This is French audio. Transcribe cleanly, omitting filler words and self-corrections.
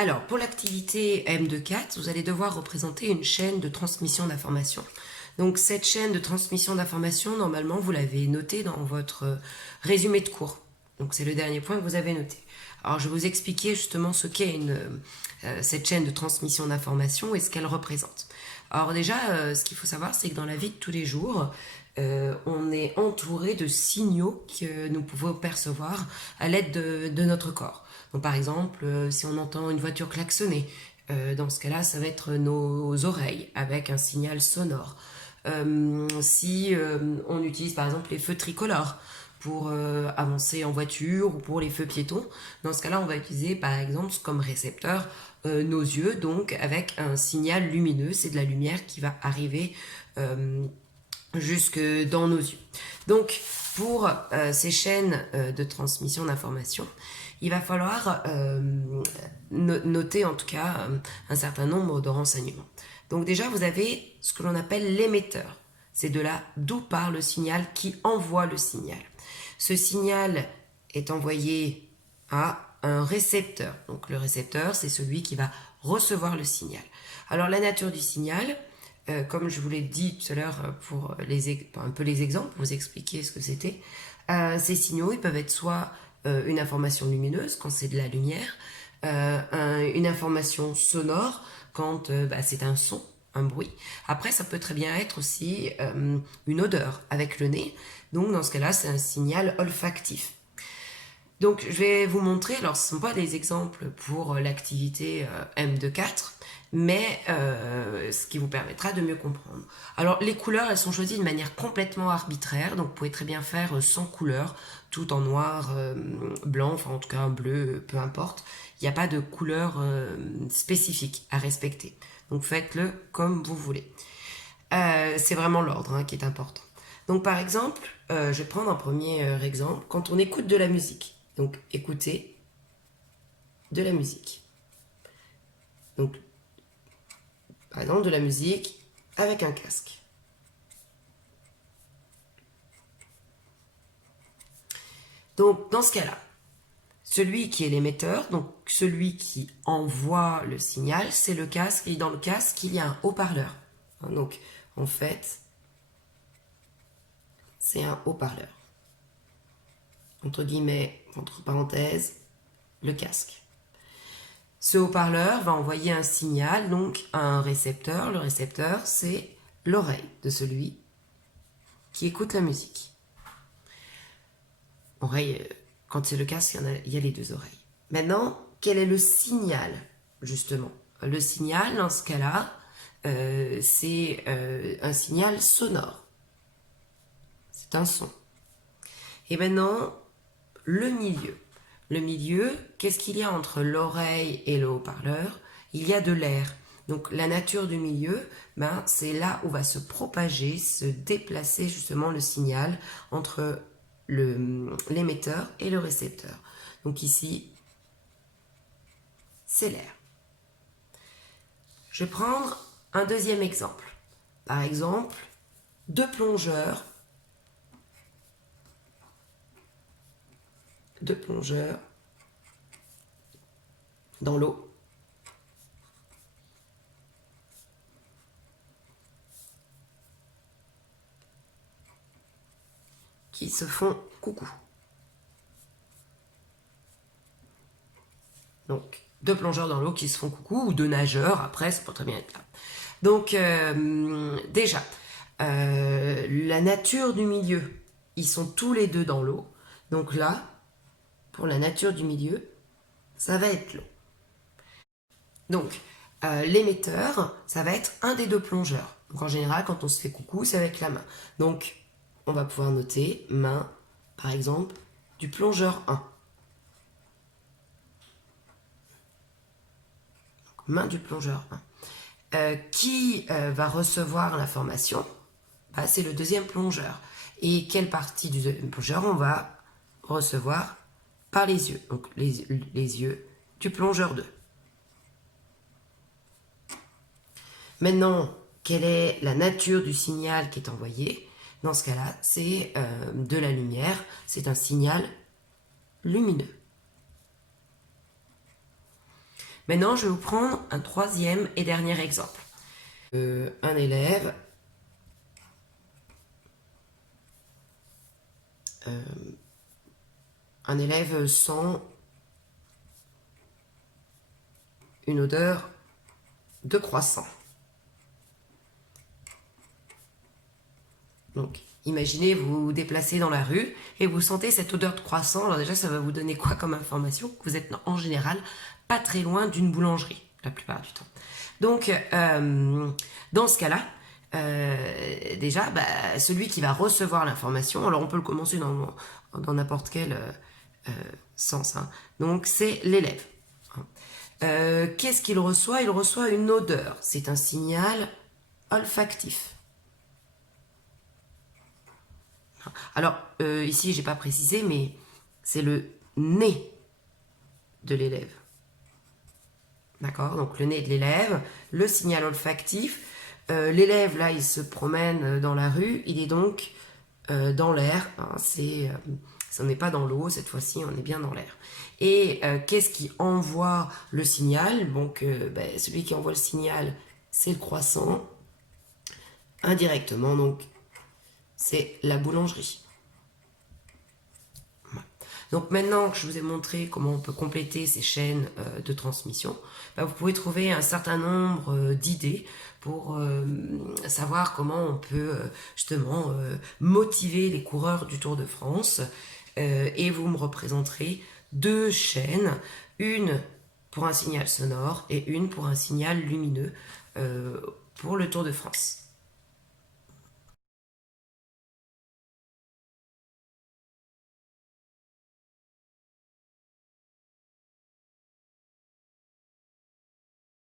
Alors, pour l'activité M24, vous allez devoir représenter une chaîne de transmission d'informations. Donc, cette chaîne de transmission d'informations, normalement, vous l'avez notée dans votre résumé de cours. Donc, c'est le dernier point que vous avez noté. Alors, je vais vous expliquer justement ce qu'est cette chaîne de transmission d'informations et ce qu'elle représente. Alors déjà, ce qu'il faut savoir, c'est que dans la vie de tous les jours, on est entouré de signaux que nous pouvons percevoir à l'aide de notre corps. Donc par exemple, si on entend une voiture klaxonner, dans ce cas-là, ça va être nos oreilles avec un signal sonore. Si on utilise par exemple les feux tricolores pour avancer en voiture ou pour les feux piétons, dans ce cas-là, on va utiliser par exemple comme récepteur nos yeux, donc avec un signal lumineux, c'est de la lumière qui va arriver jusque dans nos yeux. Donc, pour ces chaînes de transmission d'informations, il va falloir noter en tout cas un certain nombre de renseignements. Donc déjà, vous avez ce que l'on appelle l'émetteur. C'est de là d'où part le signal qui envoie le signal. Ce signal est envoyé à un récepteur. Donc le récepteur, c'est celui qui va recevoir le signal. Alors la nature du signal, comme je vous l'ai dit tout à l'heure pour un peu les exemples, pour vous expliquer ce que c'était, ces signaux, ils peuvent être soit une information lumineuse, quand c'est de la lumière, une information sonore, quand c'est un son, un bruit. Après, ça peut très bien être aussi une odeur avec le nez. Donc, dans ce cas-là, c'est un signal olfactif. Donc, je vais vous montrer, alors ce ne sont pas des exemples pour l'activité M24, mais ce qui vous permettra de mieux comprendre. Alors, les couleurs, elles sont choisies de manière complètement arbitraire, donc vous pouvez très bien faire sans couleur, tout en noir, blanc, enfin en tout cas bleu, peu importe. Il n'y a pas de couleur spécifique à respecter. Donc, faites-le comme vous voulez. C'est vraiment l'ordre qui est important. Donc, par exemple, je vais prendre un premier exemple. Quand on écoute de la musique, donc écoutez de la musique. Donc, par exemple, de la musique avec un casque. Donc, dans ce cas-là, celui qui est l'émetteur, donc celui qui envoie le signal, c'est le casque. Et dans le casque, il y a un haut-parleur. Donc, en fait, c'est un haut-parleur. Entre guillemets, entre parenthèses, le casque. Ce haut-parleur va envoyer un signal donc à un récepteur. Le récepteur, c'est l'oreille de celui qui écoute la musique. Oreille, quand c'est le casque, il y a les deux oreilles. Maintenant, quel est le signal, justement? Le signal, dans ce cas-là, c'est un signal sonore. C'est un son. Et maintenant, le milieu. Le milieu, qu'est-ce qu'il y a entre l'oreille et le haut-parleur? Il y a de l'air. Donc la nature du milieu, c'est là où va se propager, se déplacer justement le signal entre l'émetteur et le récepteur. Donc ici, c'est l'air. Je vais prendre un deuxième exemple. Par exemple, deux plongeurs dans l'eau. Qui se font coucou. Donc, deux plongeurs dans l'eau qui se font coucou, ou deux nageurs, après, ça peut très bien être là. Donc, déjà, la nature du milieu, ils sont tous les deux dans l'eau. Donc là, pour la nature du milieu, ça va être l'eau. Donc, l'émetteur, ça va être un des deux plongeurs. Donc en général, quand on se fait coucou, c'est avec la main. Donc, on va pouvoir noter main, par exemple, du plongeur 1. Donc, main du plongeur 1. Qui va recevoir l'information? C'est le deuxième plongeur. Et quelle partie du deuxième plongeur on va recevoir? Par les yeux. Donc, les yeux du plongeur 2. Maintenant, quelle est la nature du signal qui est envoyé? Dans ce cas-là, c'est de la lumière, c'est un signal lumineux. Maintenant, je vais vous prendre un troisième et dernier exemple. Un élève sent une odeur de croissant. Donc, imaginez, vous vous déplacez dans la rue et vous sentez cette odeur de croissant. Alors déjà, ça va vous donner quoi comme information? Que vous êtes en général pas très loin d'une boulangerie, la plupart du temps. Donc, dans ce cas-là, déjà, celui qui va recevoir l'information, alors on peut le commencer dans n'importe quel sens, hein. Donc, c'est l'élève. Qu'est-ce qu'il reçoit? Il reçoit une odeur. C'est un signal olfactif. Alors, ici, j'ai pas précisé, mais c'est le nez de l'élève. D'accord? Donc, le nez de l'élève, le signal olfactif. L'élève, là, il se promène dans la rue. Il est donc dans l'air. Hein, on n'est pas dans l'eau, cette fois-ci, on est bien dans l'air. Et qu'est-ce qui envoie le signal? Donc, celui qui envoie le signal, c'est le croissant. Indirectement, donc, c'est la boulangerie. Donc maintenant que je vous ai montré comment on peut compléter ces chaînes de transmission, vous pouvez trouver un certain nombre d'idées pour savoir comment on peut justement motiver les coureurs du Tour de France. Et vous me représenterez deux chaînes, une pour un signal sonore et une pour un signal lumineux pour le Tour de France.